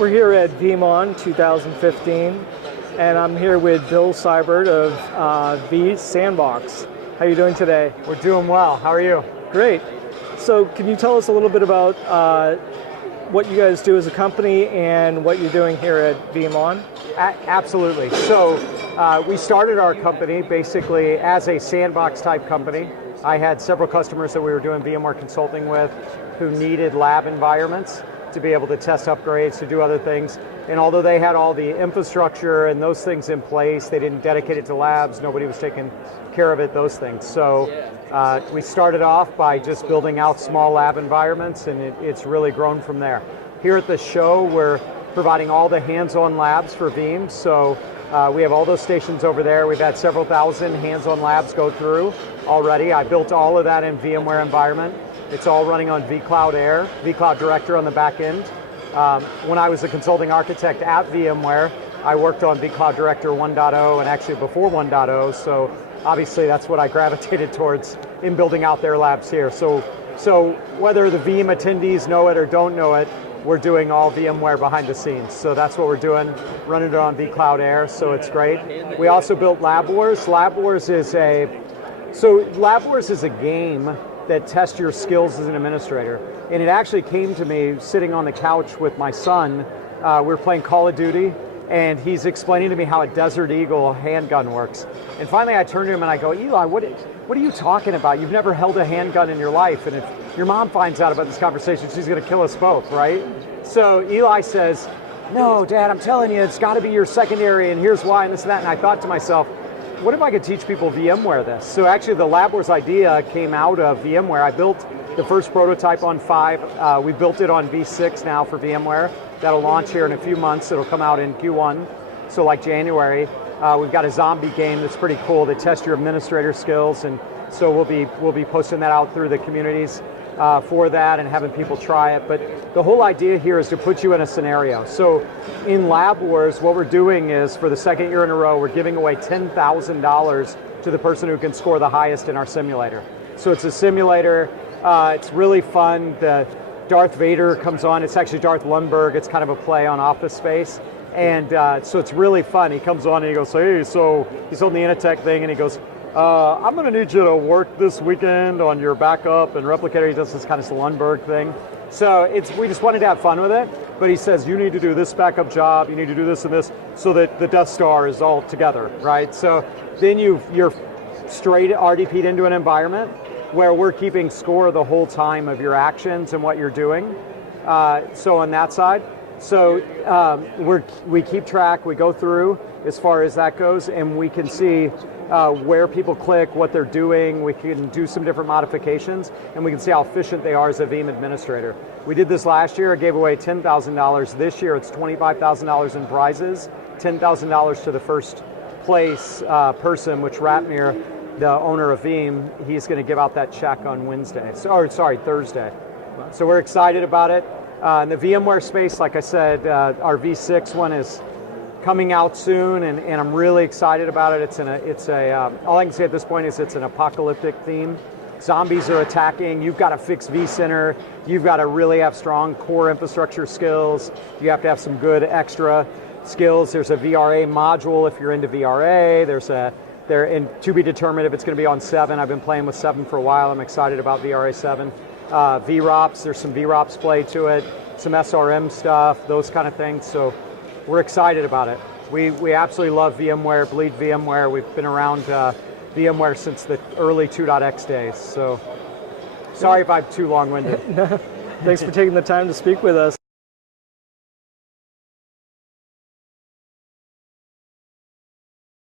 We're here at VMware 2015, and I'm here with Bill Seibert of vSandbox. How are you doing today? We're doing well. How are you? Great. So can you tell us a little bit about what you guys do as a company and what you're doing here at VMware? Absolutely. So we started our company basically as a sandbox type company. I had several customers that we were doing VMware consulting with who needed lab environments to be able to test upgrades, to do other things. And although they had all the infrastructure and those things in place, they didn't dedicate it to labs, nobody was taking care of it, those things. So we started off by just building out small lab environments, and it's really grown from there. Here at the show, we're providing all the hands-on labs for Veeam. So we have all those stations over there. We've had several thousand hands-on labs go through already. I built all of that in VMware environment. It's all running on vCloud Air, vCloud Director on the back end. When I was a consulting architect at VMware, I worked on vCloud Director 1.0 and actually before 1.0, so obviously that's what I gravitated towards in building out their labs here. So whether the Veeam attendees know it or don't know it, we're doing all VMware behind the scenes. So that's what we're doing, running it on vCloud Air, so it's great. We also built Lab Wars. Lab Wars is a game that tests your skills as an administrator. And it actually came to me sitting on the couch with my son. We were playing Call of Duty, and he's explaining to me how a Desert Eagle handgun works. And finally I turned to him and I go, Eli, what are you talking about? You've never held a handgun in your life, and if your mom finds out about this conversation, she's gonna kill us both, right? So Eli says, no, Dad, I'm telling you, it's gotta be your secondary, and here's why, and this and that. And I thought to myself, what if I could teach people VMware this? So actually the Lab Wars idea came out of VMware. I built the first prototype on 5. We built it on V6 now for VMware. That'll launch here in a few months. It'll come out in Q1, so like January. We've got a zombie game that's pretty cool that tests your administrator skills, and so we'll be posting that out through the communities for that and having people try it. But the whole idea here is to put you in a scenario. So in Lab Wars, what we're doing is for the second year in a row, we're giving away $10,000 to the person who can score the highest in our simulator. So it's a simulator, it's really fun. The Darth Vader comes on, it's actually Darth Lundberg, it's kind of a play on Office Space. And so it's really fun. He comes on and he goes, hey, so he's on the Initech thing and he goes, I'm going to need you to work this weekend on your backup and replicator. He does this kind of Lundberg thing. So we just wanted to have fun with it, but he says, you need to do this backup job, you need to do this and this, so that the Death Star is all together, right? So then you're straight RDP'd into an environment where we're keeping score the whole time of your actions and what you're doing. So on that side, so we keep track, we go through as far as that goes, and we can see where people click, what they're doing. We can do some different modifications, and we can see how efficient they are as a Veeam administrator. We did this last year, I gave away $10,000. This year it's $25,000 in prizes, $10,000 to the first place person, which Ratmir, the owner of Veeam, he's going to give out that check on Thursday. So we're excited about it. In the VMware space, like I said, our V6 one is coming out soon, and I'm really excited about it. All I can say at this point is it's an apocalyptic theme. Zombies are attacking, you've got to fix vCenter, you've got to really have strong core infrastructure skills, you have to have some good extra skills. There's a VRA module if you're into VRA, and to be determined if it's going to be on 7. I've been playing with 7 for a while, I'm excited about VRA 7. VROPS, there's some VROPS play to it, some SRM stuff, those kind of things, so we're excited about it. We absolutely love VMware, bleed VMware. We've been around VMware since the early 2.x days, so sorry if I'm too long-winded. Thanks for taking the time to speak with us.